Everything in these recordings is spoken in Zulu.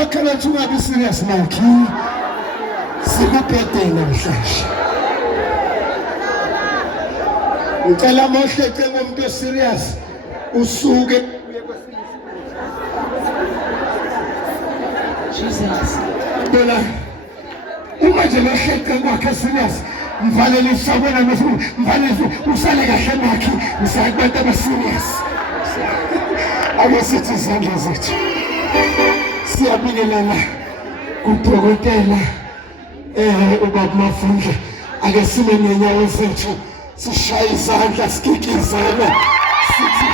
Makala tungabi serious maki. Sikuphethe namhlanje. Ngicela mohleke ngomuntu serious usuke Jesus. Bona uma nje mohleke kwakhe serious mvalele isabona mvalele usale kahle makhi usakubantu aba serious. Akasithi izandla zethu. Siyabingelana kuDokotela ubaba Mafundla ake sime ngenyawo zethu sishaya izandla sikikizana sithi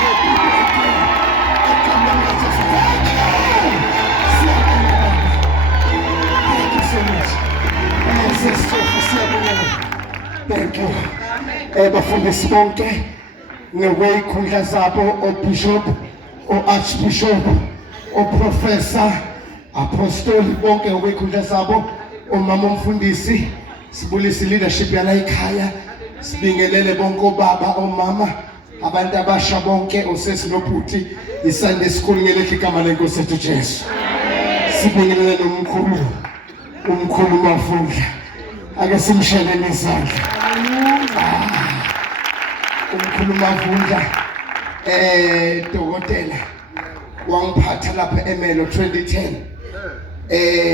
thank you. bafundisi bonke ngewey'khundla zabo, o-bishop, o-archbishop, o-professor, apostoli bonke ngewey'khundla zabo, omama umfundisi, sibulise leadership yala ekhaya, sibingelele bonke obaba, omama, abantu abasha bonke, osesi nobhuti, iSunday School ngelekhe igama lenkosi yethu Jesu. Sibingelele umkhulu Mavundla, ake simshelele izandla. Umkhulu Mavundla dokotela wangiphatha lapha eMelo 2010,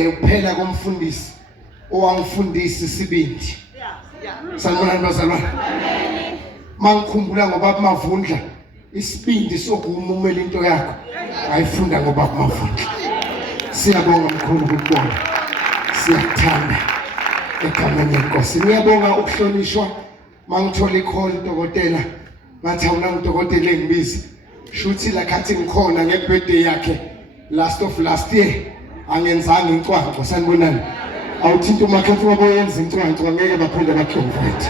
uphela komfundisi owangifundisa isibindi. Sanibonani bazalwane. Mangikhumbula ngoba Mavundla isibindi sokumumela into yakho ayifunda ngoba Mavundla. Siyabonga mkhulu ukubona, siyakuthanda egameni lenkosi. Ngiyabonga ukuhlonishwa. Mangithola i-call dokotela ngathi awuna ngudokotela engibizi, shuthi la khathi ngikhona nge-birthday yakhe last year angenzanga incwancwa. Sanibonani. Awuthinta umakhethi wabo yenza incwancwa ngeke baphinde bakhe-invite.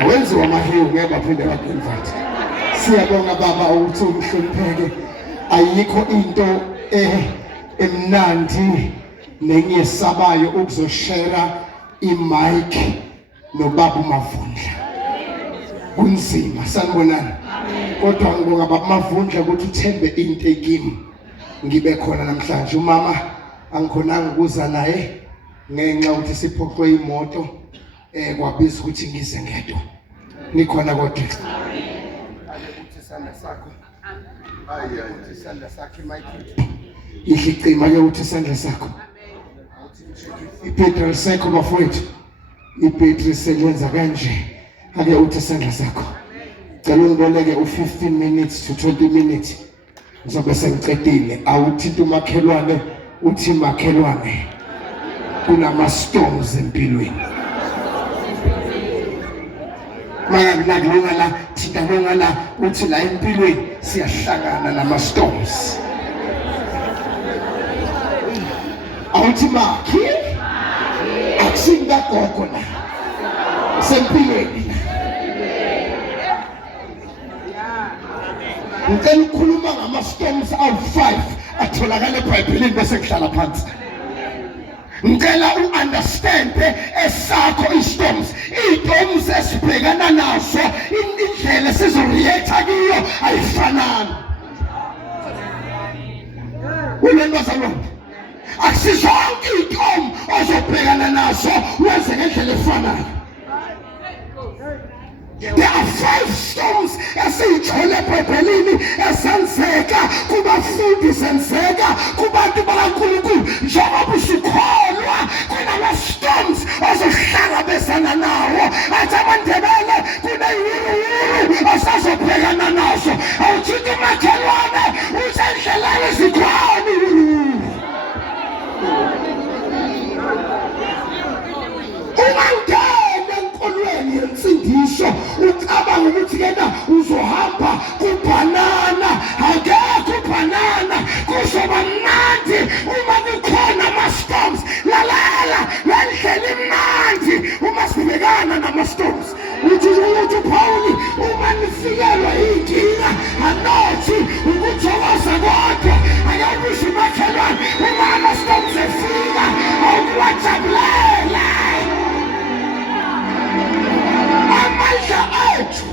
Awenziwa amahewu ngeke baphinde bakhe-invite. Siyabonga baba ukuthi umhlonipheke. Ayikho into emnandi nengiyesabayo ukuzoshare i-mic nobaba uMavundla. Kunzima. Sanibonani. Kodwa ngibonga baba Mavundla ukuthi uthembe into ekimi ngibe khona namhlanje. Umama angikhonanga ukuza naye ngenxa ukuthi siphoqwe imoto kwabiza ukuthi ngize ngedwa. Nikhona kodwa. Ukuthi isandla sakho. Ukuthi isandla sakho emayikini. Ihlicima ke ukuthi isandla sakho. Ipetrol sakho bafowethu. Ipetrol selenza kanje. Ake uthi isandla sakho. Cela ungiboleke u15 minutes to 20 minutes. Ngizobe sengicedile. Awuthinta umakhelwane, uthi makhelwane. Kunama storms empilweni. Makulunga la, thinta longa la, uthi la empilweni siyahlangana nama storms. Awuthi makhi akusinga gogo la sempilweni. Ngicela ukukhuluma ngama-storms awu-5 atholakala eBhayibhelini bese ngihlala phansi. Ngicela u-understande esakho i-storms, iy'torms esibhekana nazo, indlela esizoreacta kiyo ayifanani. Ulento bazalwane, akusizonke iy'torm ozobhekana nazo wenze ngendlela efanayo. There are 5 storms esiyithole eBhayibhelini esenzeka kubafundi, senzeka kubantu bakaNkulunkulu. Njengoba usikholwa kunama storms ozohlangabezana nawo, athi amaNdebele kuneyiwuru osazobhekana nazo. Awuthinta umakhelwane uthi endleleni zikhona iwuru. Umangene enkolweni yensindiso ucabanga ukuthi kena uzohamba kubhanana. Akekho ubhanana, kuzoba mnandi uma kukhona ama-storms. Lalela lendlela imnandi uma sibhekana nama-storms. Uthi uPawuli uma nifikelwa yinkinga anothi ukuthokoza kodwa. Akabusha umakhelwane uma ama-storms efika awukuwajabulela. Amandla ethu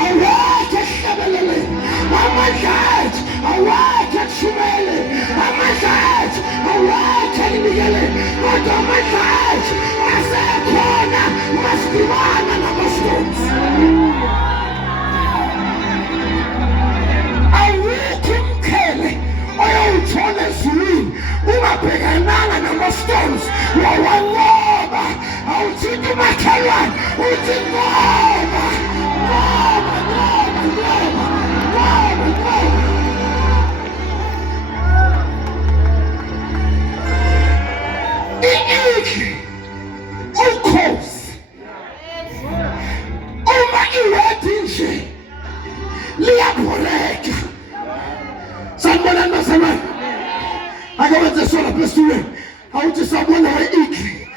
awekho esihlabeleleni, amandla ethu awekho ekushumele, amandla ethu awekho ekunikeleni, kodwa amandla ethu asekhona masidibana nama-storms. Awukho umkhele oyawuthola ezulwini ungabhekananga nama-storms wawanqoba. Awuthinta umakhelwane uthi ngoba. I-ikhi ukhozi uma iwedi nje liyabhoreka. Sanibonani bazalwane. Ake wenze sona phesitulweni. Awuthi sawubona we-ikhi,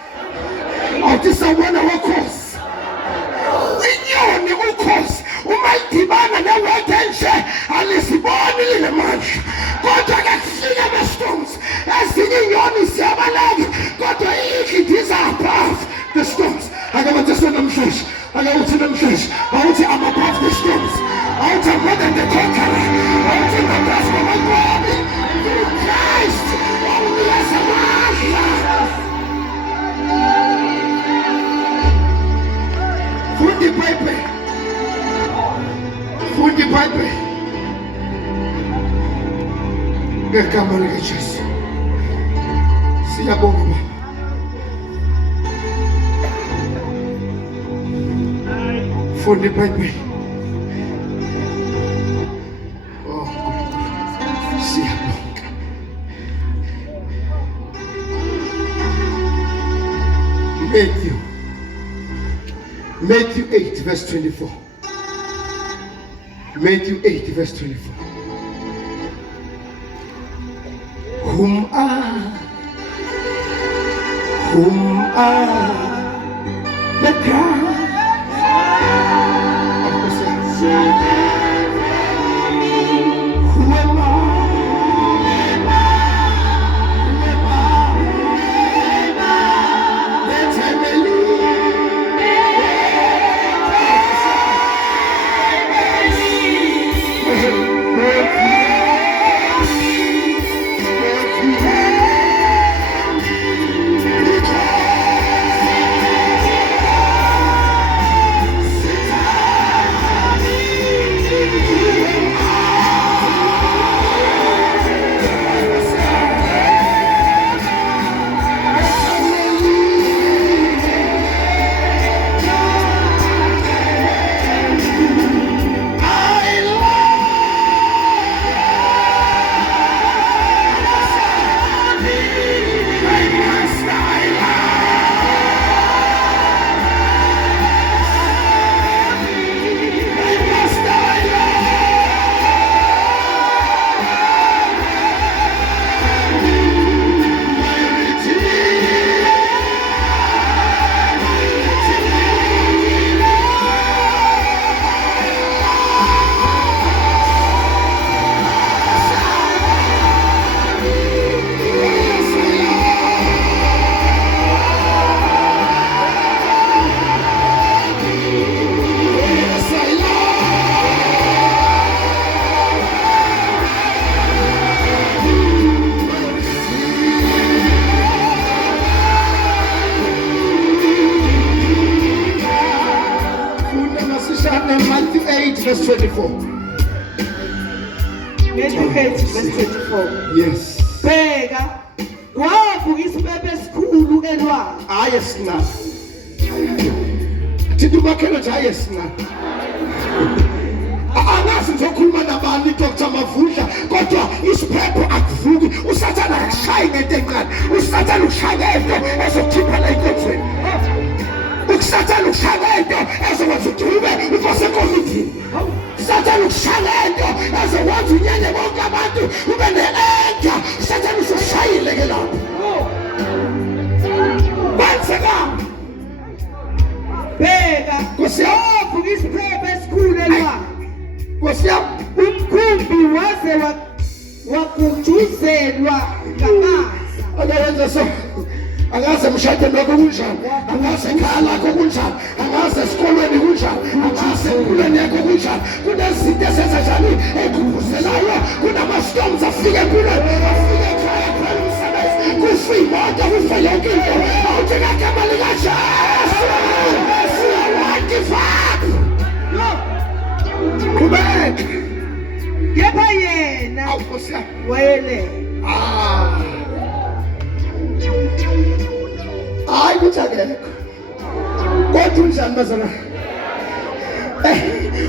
awuthi sawubona wakhozi. inyoni ukhozi uma lidibana newethu enje alisiboni linemandla, kodwa ke kufika ama-storms. Ezinye inyoni ziyabaleka, kodwa it is above the storms. Ake bathi namhlanje, ake uthi namhlanje, awuthi I'm above the storms, awuthi I'm more than the conqueror, awuthi ngaphansi kwamagwabi through Christ onginikeza amandla. Funda iBhayibheli, funda iBhayibheli ngegama likaJesu. Siyabonga Baba. Funda iBhayibheli. Oh, siyabonga. Matthew 8 verse 24. Matthew 8 verse 24. Whom are the God of the saints? Who am I? Let him Matthew 8 verse 24. Matthew 8 verse 24. Yes. Bheka kwavuka isiphepho esikhulu elwandle. Hayi sina. Thithi umakhelo nje hayi sina. Angazi ngizokhuluma nabani Dr. Mavundla kodwa isiphepho akuvuki. Usathana akashaya ngento encane. Usathana ushaya into ezokuthiphela enkonzweni. Usathana ushaya into ezokwenza udube ukosekomithini. Usathana ushaya into ezokwenza unyenye bonke abantu ube ne-anger. Usathana ushayile ke lapho. Kwenzeka. Bheka kwavuka isiphepho esikhulu elwandle. Umkhumbi waze wakujuzelwa ngamanzi. Akayenza so. Angaze mshade lokho kunjani, angaze ekhaya lakho kunjani, angaze esikolweni kunjani, angaze empilweni yakho kunjani. Kunezinto ezenza njani ekhuphuzelayo, kunama-storms afike empilweni, afike ekhaya phela umsebenzi, kufa imoto, kufa yonke into. Awuthi ngegama likaJesu siyawa-give up. Qhubeka. Kepha yena wayele. Hayi kuthi akekho. Kodwa unjani bazana?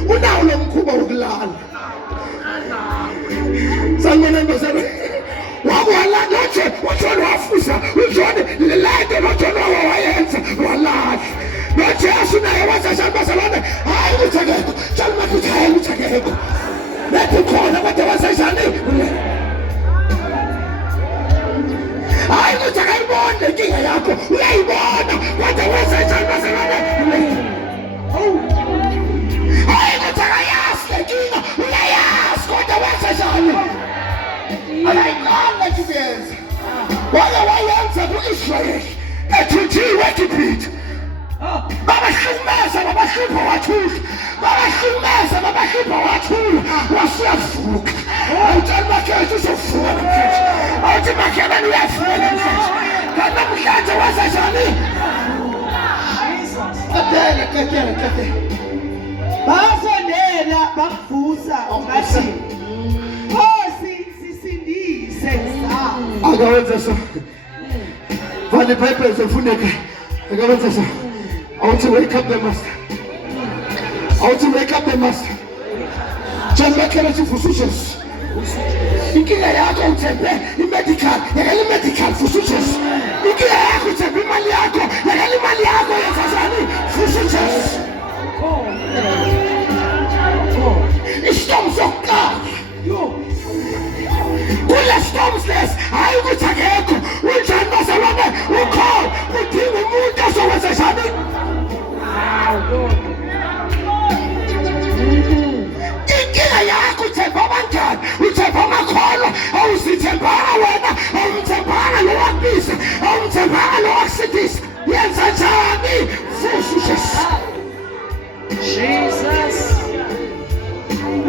Unawo lo mkhuba wokulala. Sanibona bazana. Wawala noje, uJohn wafusa, uJohn lelento noJohn wayenza walala. NoJesu naye wathi bazana, hayi kuthi akekho. Njalo makuthi hayi kuthi akekho. Lethe khona kodwa wasejani? Hayi kuthi akayibona inkinga yakho, uyayibona kodwa wasenjani bazalwane? ayikani ayayikani kuyenza wala wayenza ku-Israyeli ethuthiwe eGibhithe babahlukumeza babahlupha wathula babahlukumeza babahlupha wathula wasiyavuka awutshela bakhethu uzovuka namhlanje awuthi makhelwane uyavuka namhlanje kanti namhlanje waza njani Katela basondela bakuvusa ngathi Nkosi sisindise akawenza so vale iBhayibheli zofundeka akawenza so awuthi wake up the master awuthi wake up the master tshela bakhelwane uvusa uJesu inkinga yakho uthembe imedical yakela imedical vusa uJesu inkinga yakho uthembe imali yakho yakela imali yakho yenza njani vusa uJesu istorm sokuqala kule storms lesi hayi ukuthi akekho unjani bazalwane ukhona udinga umuntu ozokwenza njani inkinga yakho uthemba abangani uthemba amakholwa awuzithembanga wena awumthembanga lo wakubiza awumthembanga lo wakusindisa yenza njani vusa uJesu Jesus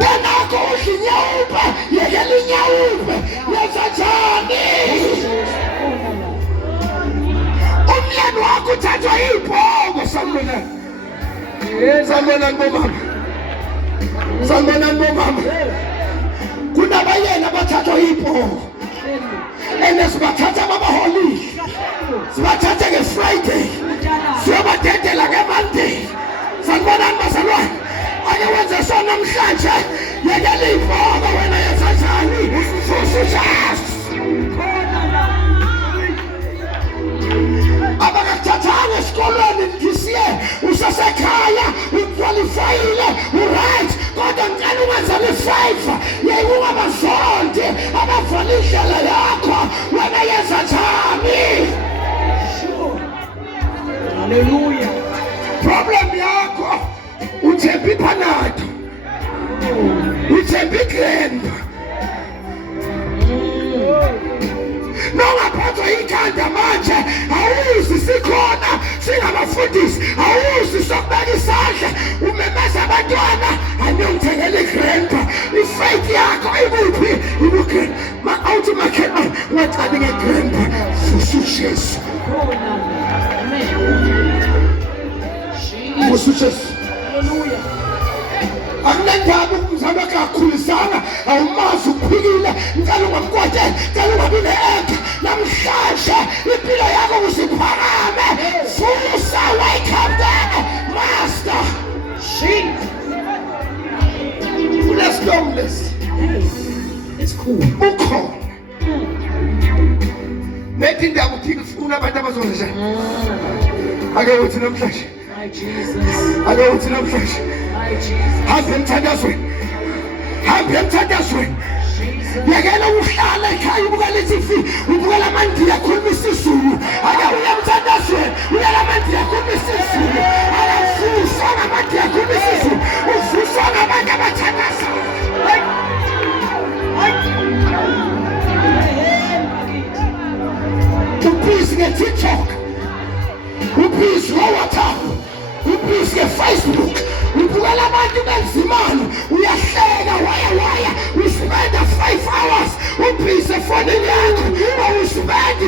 Wanako ulinyaupa yekela inyaupe yenza njani umyeni wakho uthathwa ibhoko sanibonani bomama kunabayena bathathwa ibhoko ene sibathatha babaholile sibathathe ngeFriday siyobadedela ngeMonday sanibonani bazalwane ake wenze so namhlanje yekela ibhoko wena yenza njani vusa uJesu abakathathanga esikolweni ngisiye usasekhaya uqualifyile uright kodwa ngicela ungazali 5 yayungabazonde abavala indlela yakho wena yenza njani haleluya problem yakho uthemba iPanado uthemba iGrandpa nongaphathwa ikhanda manje awuzi sikhona singabafundisi awuzi sokubeka isandla umemeza abantwana aniyongithengela iGrandpa ifaith yakho ikuphi ibuGrandpa awuthi makhelwane wacani ngeGrandpa vusa uJesu vusa uJesu haleluya akunendaba umzali wakhe akakhulisana awumazi uphilile ngicela ungamkwatela ngicela ungabi ne-anchor namhlanje impilo yakho kusiphakame vusa wake up there master kulestorm lesi it's cool ukhona nethi indaba uthini ufuna abantu abazokwenza ake uthi namhlanje my Jesus ake uthi namhlanje my Jesus hambe emthandazweni yekela uhlala ekhaya ubukela iTV ubukela amandiya akhuluma isiZulu ake uye emthandazweni uyela amandiya akhuluma isiZulu akavusa ngamandiya akhuluma isiZulu uvusa ngabantu abathandazayo ubhizi ngeTikTok ubhizi ngoWhatsApp ubhizi ngeFacebook ubukela abantu benzimana uyahleka waya uspenda 5 hours ubhizi efonini yakho awuspenda 5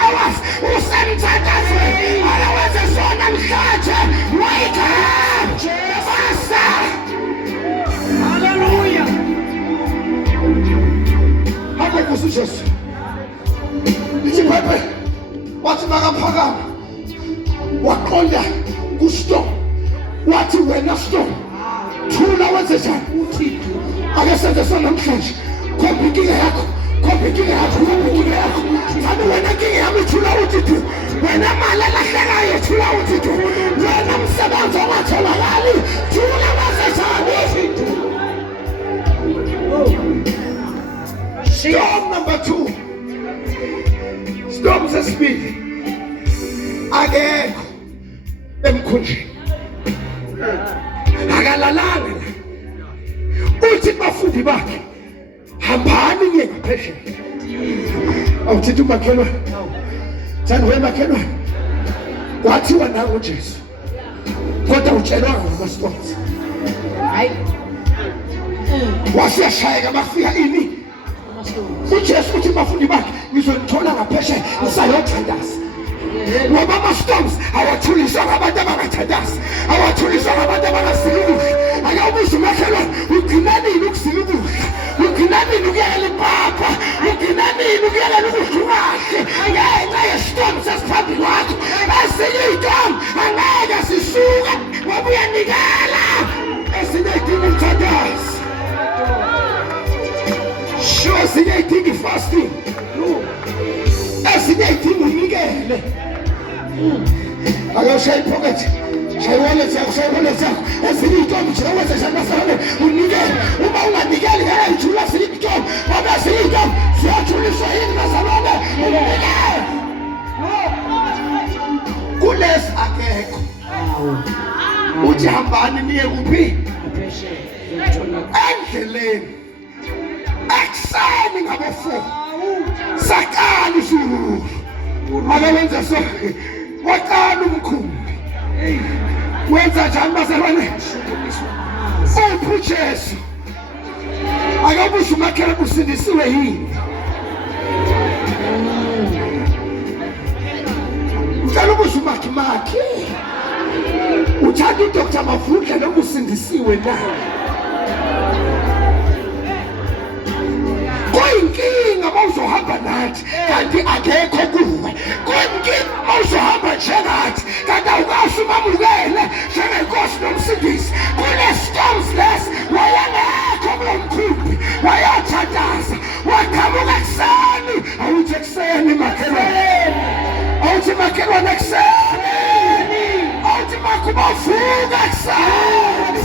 hours usemthandazweni alawenze sona namhlanje wake up basa haleluya hamba vusa uJesu ithi iBhayibheli wathi makaphakama waqonda kuStorm wathi wena Storm thula wenze njani uThixo ake senze sona namhlanje khomba inkinga yakho zabe wena inkinga yami thula uThixo wena mali elahlekayo thula uThixo wena msebenzi ongatholakali thula wenze njani Storm number 2 Storm sesibili akekho emkhunjini akalalanga uthi bafundi bakhe hambani niye ngaphesheya. Awuthethi umakhelwane, thanda wemakhelwane, kwathiwa nawe uJesu kodwa utshelwanga ngamaStones. Hayi. Wasiyashayeka bafika ini uJesu uthi bafundi bakhe ngizonithola ngaphesheya ngisayothandaza. Ngoba amaStones awathuliswa ngabantu abangathandazi, awathuliswa ngabantu abangasili kuhle. Akawubuze umakhelwane, ugcina nini ukusila ukudla? Ugcina nini ukuyekela impapa? Ugcina nini ukuyekela ukudla kahle? Ngenxa yeStones esiphambi kwakho. Ezinye iy'ntombi angeke zisuka ngoba uyanikela. Ezinye idinga umthandazi. Sure, ezinye idinga i-fasting. Ezinye idinga unikele. Akawushaya iphokethi, shaya iwallet yakho, shaya iwallet yakho. Ezinye iy'ntombi nje owenza njani basabane unikele. Uma unganikeli ngeke yijula ezinye iy'ntombi, ngoba ezinye iy'ntombi ziyajuliswa yini bazalwane unikele. Kulesi akekho. Uthi hambani niye kuphi? Endleleni ekuseni ngabo-4 saqala usuku. Akawenza so waqala umkhumbi. Wenza njani bazalwane? Uphi uJesu? Akabuze umakhelwane usindisiwe yini? Ucela ubuze umakhi. Uthanda uDr. Mavundla noma usindisiwe na? Kuyinkinga mawuzohamba nathi kanti akekho kuwe. Kuyinkinga mawuzohamba njengathi kanti awukazi umamukele njengenkosi nomsindisi. Kune-Storms lesi wayengekho kulo mkhumbi, wayothandaza, waqhamuka ekuseni. Awuthi ekuseni makhelwane, awuthi makhelwane ekuseni, awuthi makuba uvuka ekuseni.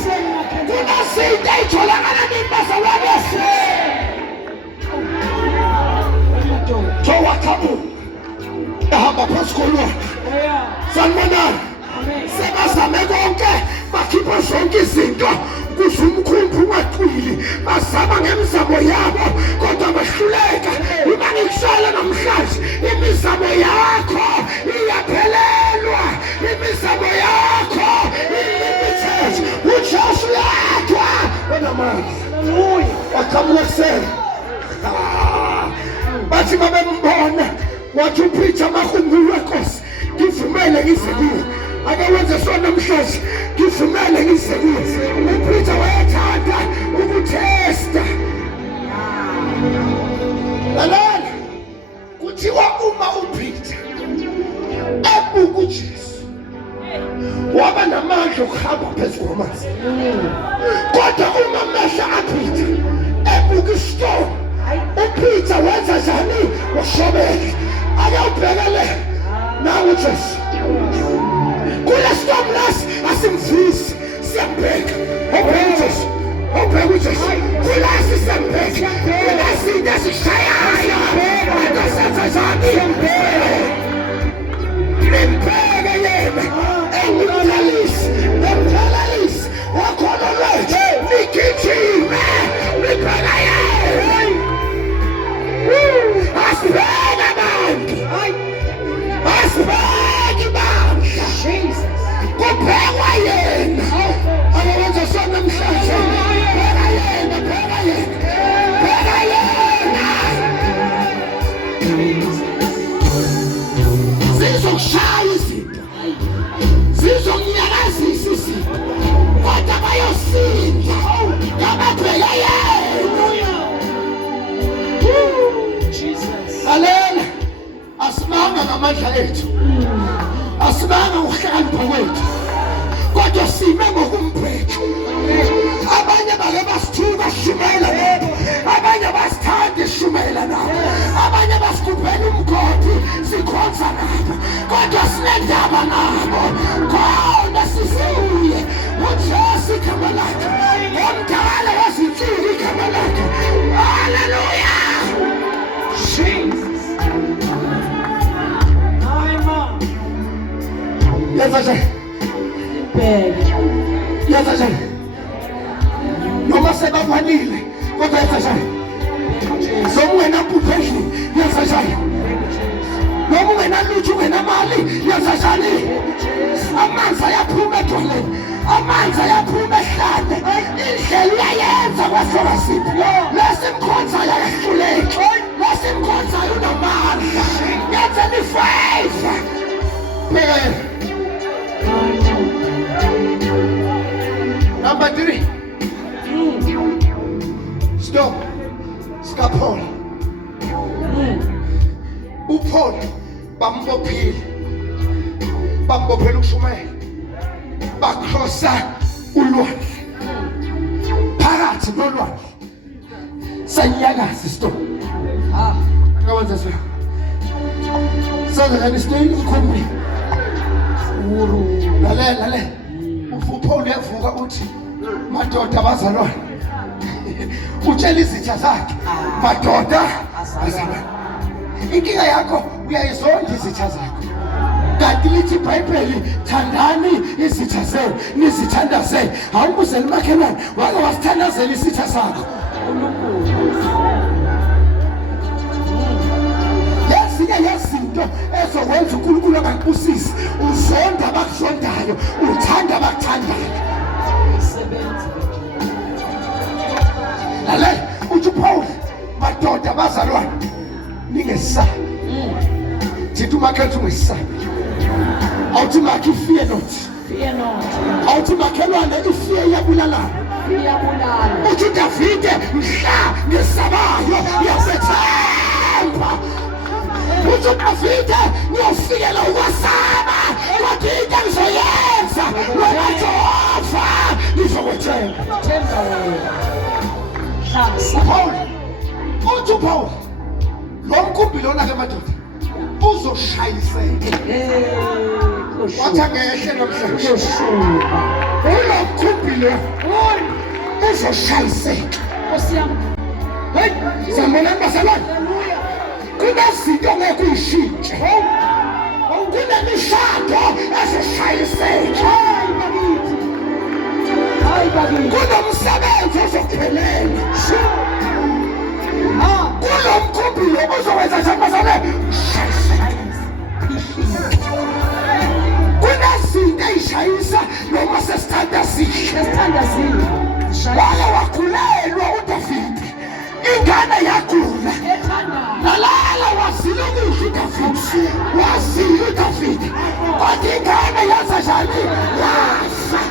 Kunezinto ey'tholakala nini bazalwane? Towakabu ehamba phansi kolwandle. Sanibonani, sebazame konke, bakhipha zonke izinto kuze umkhumbi ungacwili. Bazama ngemizamo yabo kodwa behluleka. Uma ngikushayela namhlanje, imizamo yakho iyaphelelwa, imizamo yakho ilimited. uJesu yedwa onamandla waqhamuka ekuseni. Bathi babembona wathi uPeter mahungulu wenkosi, ngivumele ngize kuwe. Akawenze sona namhlanje, ngivumele ngize kuwe. uPeter wayathanda ukuthesta. Lalala, kuthiwa uma uPeter ebuka uJesu waba namandla okuhamba phezu kwamanzi. Kodwa uma amehlo kaPeter ebuka iStorm, uPeter wenza njani? Ushobele. Ake ubhekele nawe uJesu. Kule Storm lesi asimvisi, siyambheka. Ubheka uJesu, ubheka uJesu. Kulesi siyambheka, kulesi into esishayayo. Kodwa senza njani? Nimbheke yena engumthelisi, nomthelelisi wakhona lwethu. Nigijime, nibheka yena. Asibheke abantu, asibheke abantu. Kubhekwa yena. Akawenza sona namhlanje. Bheka yena, bheka yena, bheka yena. Zizokushaya izinto, zizokunyakazisa izinto, kodwa bayosinda ngababheka yena. Lalela, asimanga ngamandla ethu, asimanga ngokuhlakanipha kwethu, kodwa sime ngokumbheka. Abanye bake basithuka sishumayela nabo, abanye basithanda sishumayela nabo, abanye basigubhela umgodi sikhonza nabo, kodwa sinendaba nabo. Khona sisibuye uJesu igama lakhe, omdala wazinsuku igama lakhe. Haleluya. Jesus. Yenza njani? Yenza njani? Noma sebafanile kodwa yenza njani? Noma ungenampuphu endlini, yenza njalo. Noma ungenalutho, ungenamali, yenza njalo. Amanzi ayaphuma edwaleni, amanzi ayaphuma ehlane. Indlela uyayenza kwaSorasipho. Lesimkhonzayo akahluleki, lesimkhonzayo unamandla. Yenzeni favor. Number 3. Stop. Skaphol. uPaul bambophile uShumayela bakrosa ulwandle phakathi nolwandle sanyakazi stop akawenza so sazakani stay ukhombi lalela uPaul uyavuka uthi madoda bazalwane utshela izitha zakhe madoda bazalwane. Inkinga yakho uyayizonda izitha zakho. Kanti lithi iBhayibheli thandani izitha zenu nizithandazele. Awubuzele umakhelwane wake wasithandazela isitha sakho. Yezinto ezokwenza uNkulunkulu angakubusisi. Uzonda abakuzondayo, uthanda abakuthandayo. Lalela uthi uPaul madoda bazalwane ningesabi. Thithi umakhelwane ungesabi. Awuthi makhe fear not. Awuthi makhelwane ifear iyabulalana. Uthi Davide mhla ngesabayo yasethemba. Uthi Davide niyofikela ukwasaba. Kodwa into ngizoyenza wena Jehova nizokwethemba. Paul uthi uPaul lo mkhumbi lona ke madoda uzoshayiseka. Wathi angehle namhlanje lo mkhumbi lo uzoshayiseka. Sambona bazalwane kunezinto ngeke uyishintshe. Kunemishado ezoshayiseka. Kunomsebenzi ozokuphelela. Kulo mkhumbi lo uzokwenza njengabazalwane ushayiseka. Kunezinto eyishayisa noma sesithandazile. Wake wakhulelwa uDavide, ingane yagula. Nalala wazile ukudla uDavide, wazile uDavide. Kodwa ingane yenza njani? Yafa.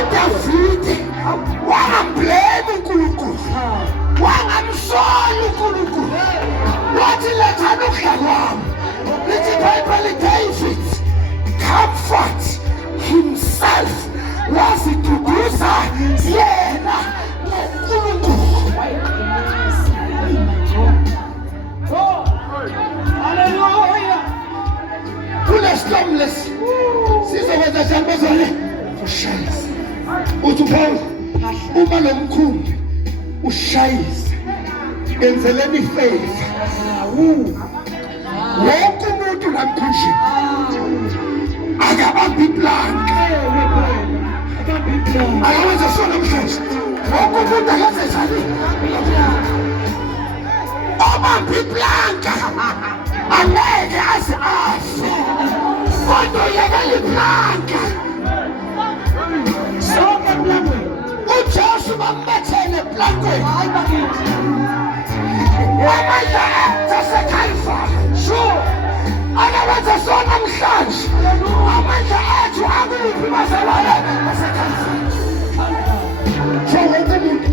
uDavide wangamblame uNkulunkulu, wangamsola uNkulunkulu. Wathi lethani ukudla kwami. Lithi iBhayibheli David comfort himself waziduduza yena ngoNkulunkulu. Hallelujah. Kule storm lesi sizokwenza njani bazalwane? Ushayise. Uthi uPaul uma lo mkhumbi ushayise enzeleni favor. Wonke umuntu namkhunjini akabambi plank. Akawenza sona namhlanje. Wonke umuntu akaze njani? Abambi plank angeke aze afe. Kodwa uyekela plank. uJoshua bambethele plankweni. Amandla aseKhalvari. Sure. Akawenza sona namhlanje. Amandla ethu akuphi bazalwane aseKhalvari. Wonke umuntu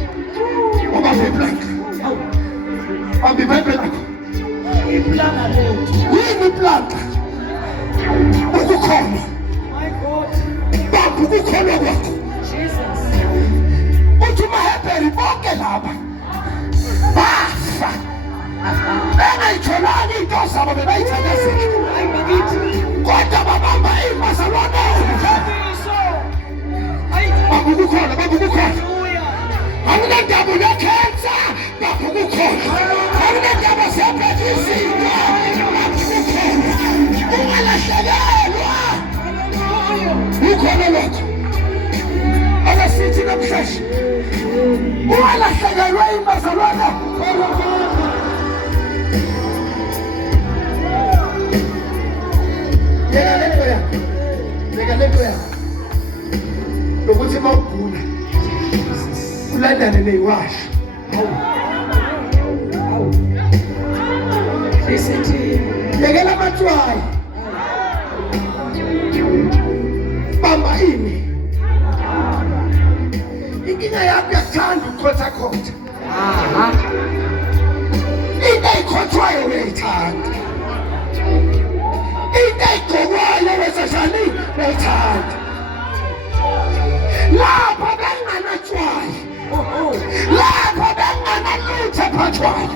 obambe plank. Bambi iBhayibheli lakho. Iplanga lethu. Yini planka? Ukukholwa. My God. Bambi ukukholwa kwakho. Jesus. Uthi uMahebheri bonke laba bafa. Bengayitholanga into zabo bebayithandazile. Kodwa babamba imazalwane. Bambi ukukholwa, bambi ukukholwa. Akunandaba unekhensa, bambi ukukholwa. Akunandaba siyabhekisile. Ungalahlekelwa. Ukhona lokho akasithi namhlanje ungalahlekelwa imazalwane inyane neyiwasha. Yekela amatswayi. Bamba ini. Inkinga yakho yakuthanda ukukhotha-khotha. Into eyikhothwayo uyayithanda. Into eyigqokwayo wenzanjani uyayithanda. Lapha bekunganatswayi. Lapha bekunganalutho ephathwayo.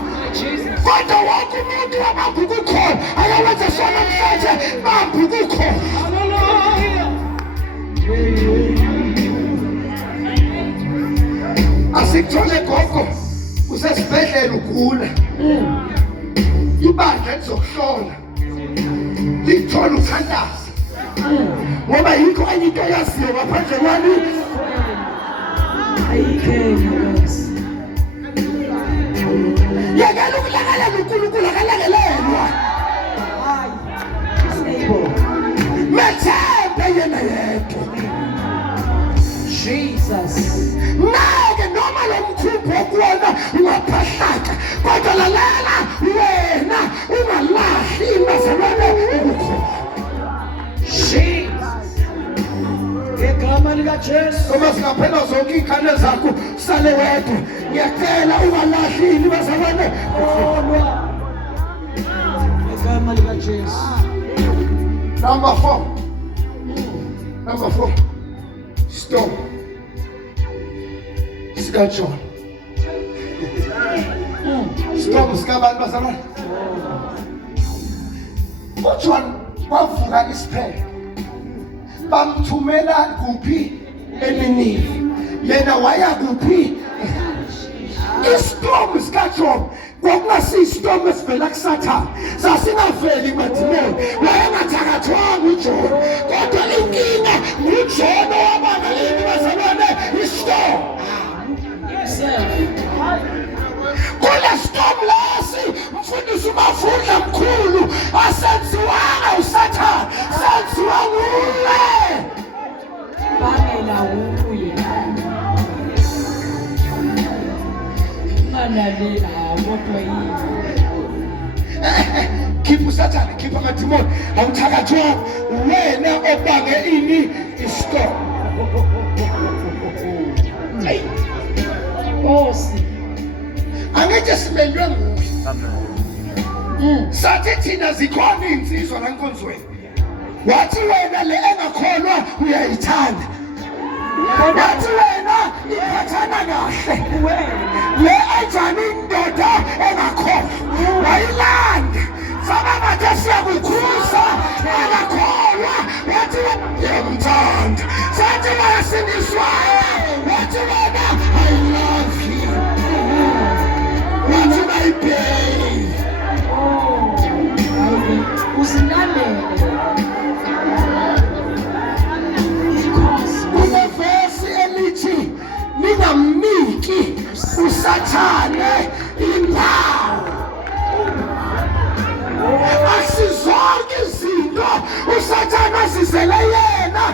Kodwa wonke umuntu wamabhuku ukhona. Ayawenza sona namhlanje mabhuku ukhona. Asikuthole gogo usesibhedlela ugula. Ibandla lizokuhlola. Lithola ukhandaza. Ngoba yikho enye into yaziyo ngaphandle kwani. Yekela ukulakalela uNkulunkulu akalakelelwa. Methembe yena yedwa. Jesus. Nake noma lo mkhumbi okuwona ungaphahlaka kodwa lalela wena ungalahli imazalwane ukukhona. Jesus. Ngegama likaJesu. Uma singaphela zonke ikhane zakho sale wedwa ngiyacela ungalahli imazalwane ukukhona. Ngegama likaJesu. Number 4. Stop. John. Stop sikabani bazalwane. uJohn wavuka isiphelo. Bamthumela kuphi? eNinive. Yena waya kuphi? Istorm sikaJohn kwakungasiyistorm esivela kuSathane. Sasingaveli madimoni. Wayengathakathwanga uJohn. Kodwa inkinga nguJohn owabanga ini bazalwane istorm. Kule storm lesi mfundisi uMavundla mkhulu asenziwanga uSathane. Senziwa nguwe. Bangela uye. Ngalalela kodwa yini. Khipha uSathane, khipha amadimoni. Awuthakathwanga wena obange ini istorm. Nkosi. Angeke simenywe nguwe. Sathi thina zikhona insizwa la nkonzweni. Wathi wena le engakholwa uyayithanda. Wathi wena iphathana kahle. Le enjani indoda engakholwa. Wayilanda. Sababathe siyakukhuza engakholwa. Wathi yamthanda. Sathi bayasindiswa. Wathi wena I love you. Wathi bayibheki. Usinandele. Kunevesi elithi ningamniki uSathane indawo. Asizonke izinto uSathane asizele yena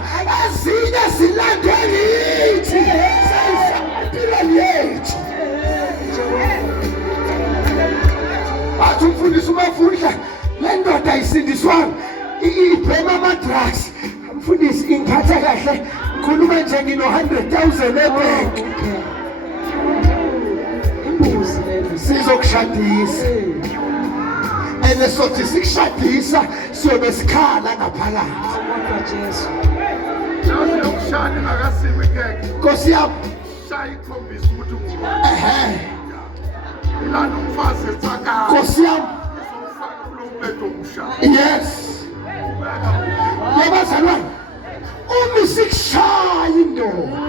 ezinye zilandwe yithi. Sayifakile yethu. Bathi umfundisi uMavundla le ndoda ayisindiswanga ibhema ama-drugs. Mfundisi ingiphatha kahle ngikhuluma nje ngino-100,000 ebhenki. Imbuzi lena. Sizokushadisa. And sothi sikushadisa siyobe sikhala ngaphakathi. Kodwa Jesu. Yokushada akasiwe ngeke. Nkosi yami. Shaya ikhombisa ukuthi ungubani. Ilana umfazi etsakala. Nkosi yami. Uzofaka kulo mbhedo omshaya. Yes. Yabazalwane. Umi sikushaya indoda.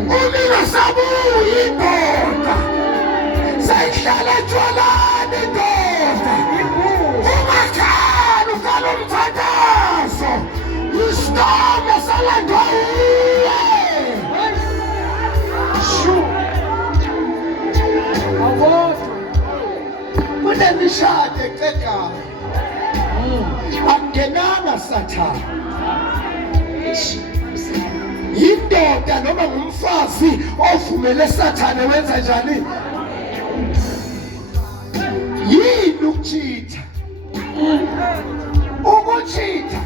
Umi ngasabuyi indoda. Sayihlala etshwalane indoda. Ungakhali ukala umthandazo. Istorm esalandwa uwe. Kunemishado eqedayo. Akungenanga Sathane. Indoda noma ngumfazi ovumele Sathane wenza njani? Yini ukuchitha? Ukuchitha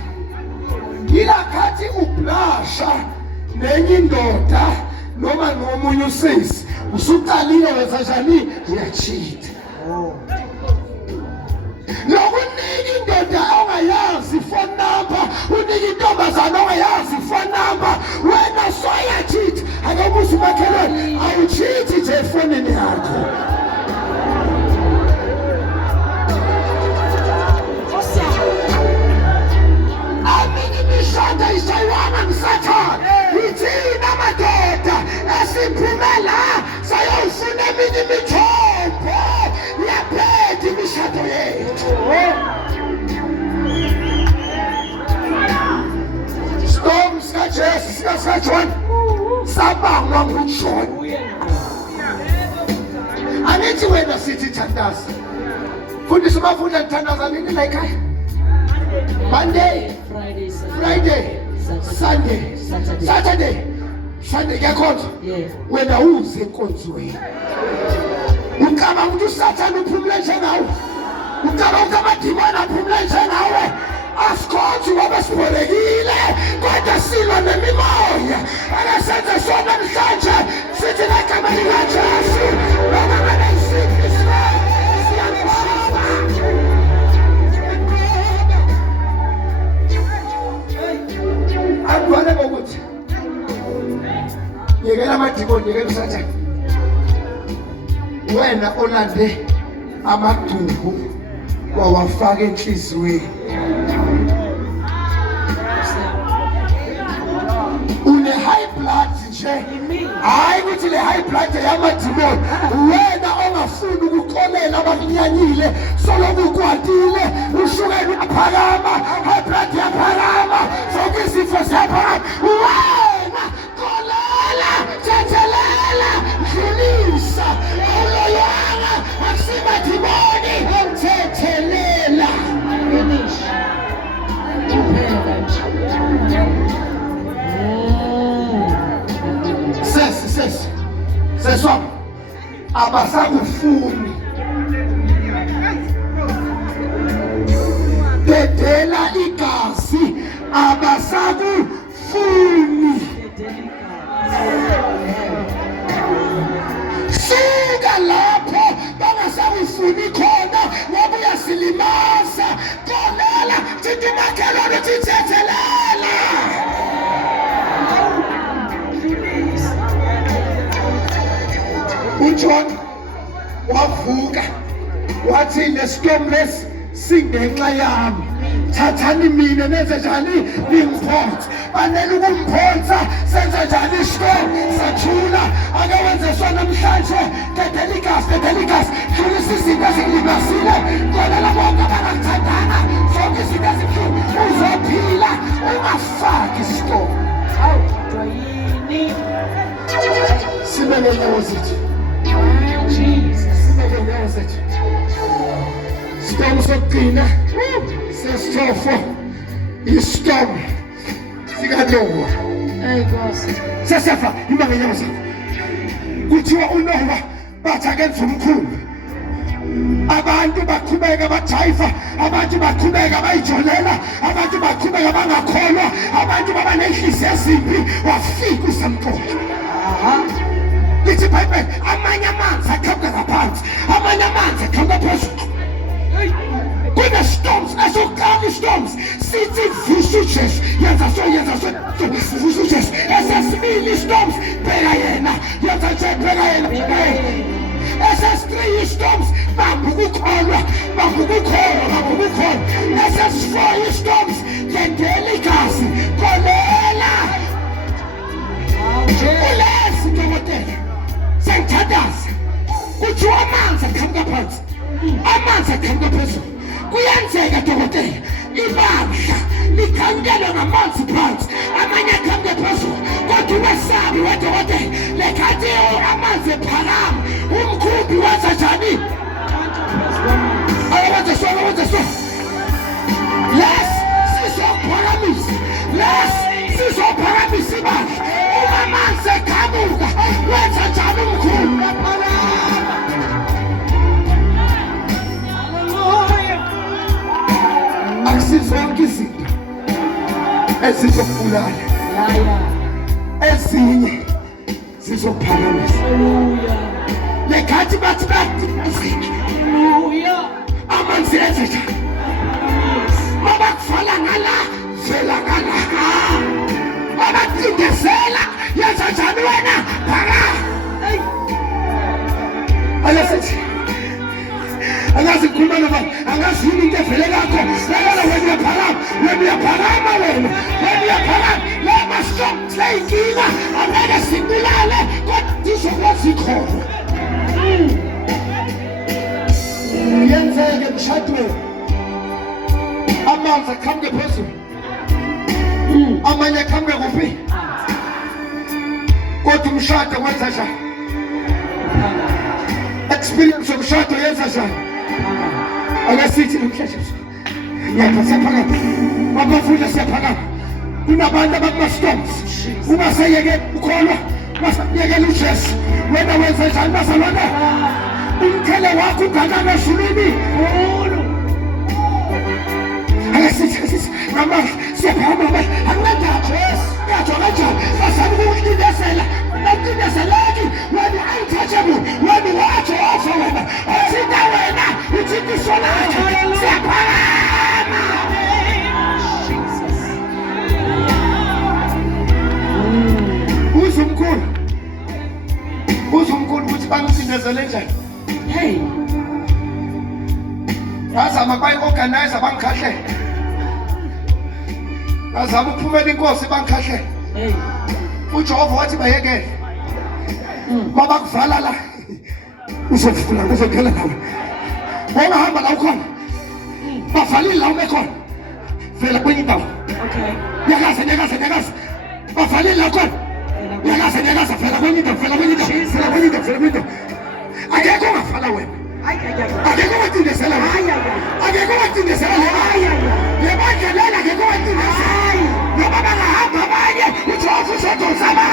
ilakhathi ublasha nenye indoda noma nomunye usisi usuqalile wenza njani? Uyachitha. Nokunika indoda ongayazi phone number, unika intombazana ongayazi phone number, wena soyachitha. Akabuza umakhelwane, awuchithi nje efonini yakho. Imishado isaywana nguSathane. Ithina madoda esiphumela sayofuna eminye imithombo yaphetha imishado yethu. Storms kaJesu sikaJohn sabangwa nguJohn. Anithi wena sithi thandaza. Fundisa umafunda thandaza nini la ekhaya? Monday, Friday, Sunday, Saturday kuyakhonza. Wena uze enkonzweni. Ucabanga ukuthi uSathane uphumule nje nawe? Ucabanga ukuthi amadimoni aphumule nje nawe? Asikhonzi ngoba sibolekile, kodwa silwa nemimoya. Akasenze sona namhlanje sithi negama likaJesu noma ngabe akubona ukuthi yekela amadimoni, yekela uSathane. Wena olande amaduku wawafaka enhliziyweni, une high blood nje, hayi ukuthi le high blood yamadimoni. Wena ongafuni ukuxolela abakunyanyile soloku ukwatile, ushukela uyaphakama, high blood yaphakama, zonke izifo ziyaphakama. Wena xolela, thethelela, dlulisa, awuloyanga akusimadimoni, thethelela. Seswa abasakufuni dedela igazi, abasakufuni. Suka lapho bangasakufuni khona ngoba uyasilimaza. Xolela, thithi makhelwane, thithethelela. uJohn wavuka wathi lestorm lesi singenxa yami, thathani mina nenze njani ngimphonse. Banele ukumphonsa, senze njani istorm sathula. Ake wenze sona namhlanje, dedela igazi, dlulisa izinto ezikulimazile. Xolela bonke abangakuthandanga, zonke izinto ezibuhlungu, uzophila, ungafaki istorm. Sibeke inyawo zethu. Sibeke inyawo zethu. Storm sokugcina sesithofo, istorm sikaNoah. Sesefa imanga inyawo zakho. Kuthiwa uNoah bathi akenze umkhumbi, abantu baqhubeka bajayiva, abantu baqhubeka bayijolela, abantu baqhubeka bangakholwa, abantu baba nenhliziyo ezimbi. Wafika uSamkhona. Lithi iBhayibheli, amanye amanzi aqhamuka ngaphansi, amanye amanzi aqhamuka phezulu. Kune-storms, esokuqala i-storms sithi vusa uJesu, yenza so, vusa uJesu. Esesibili i-storms, bheka yena, yenza nje, bheka yena, bheka yena. SS3 i-storms, bamba ukukholwa. SS4 i-storms, yendela igazi, xolela. Ulezi dokotela, sengithandaza, kuthiwa amanzi aqhamuka phansi, amanzi aqhamuka phezulu. Kuyenzeka dokotela, ibandla likhangelwe ngamanzi phansi, amanye aqhamuke phezulu, kodwa ungesabi wedokotela. Lekhathi amanzi ephakama, umkhumbi wenza njani? Awenza so. Yes, sizophakamisa ibandla. wenza njani umkhulu? Akusizonke izinto ezizokubulala, ezinye zizophakamisa. Lekhathi bathi amanzi enze njani? Mabakufala ngala, vela ngala. Mabakudindezela, yenza njani wena? Phaka. Ayasithi angazi kukhuluma nobani, angazi yini into evele kakho. Lalela wena uyaphakama, wena uyaphakama, wena uyaphakama. Lema stop sayinkinga, angeke sibulale kodwa izokwazi ikhona. Yenzeke emshadweni amanzi aqhamuke phezulu, amanye aqhamuke kuphi, kodwa umshado wenza njani? Experience yomshado yenza njani? Akasithi namhlanje ngiyapha siyaphakama, abafundi siyaphakama. Kunabantu abakuma-storms, ungasayeke ukholwa, ungasayekela uJesu. Wena wenza njani bazalwane? Umthele wakho ungakana ezulwini. Akasithi namanje siyaphakama manje, akunadatho yatsho kanjani? Bazama ukukucindezela, nakucindezeleki. Wena untouchable, wena waJehova, wena uthinta, wena uthinta iso lakhe. Siyaphakama. Uzumkhulu ukuthi bangicindezele njani? Hey. Ngazama bayi-organize bangikhahlele, ngazama ukuphumela inkosi bangikhahlele. Hey. uJehova wathi bayekele. Babakuvala la uzofuna uzokhela nawe. Wena hamba la ukhona, bavalile la umekhona, vela kwenye indawo. Okay. Nyakaza bavalile la ukhona, nyakaza vela kwenye indawo, vela kwenye indawo. Akekho ongavala wena, akekho ongacindezela wena, akekho ongacindezela wena. Yebandla lena akekho ongacindezela. Noma bangahamba abanye uJehova uzodonsa abanye.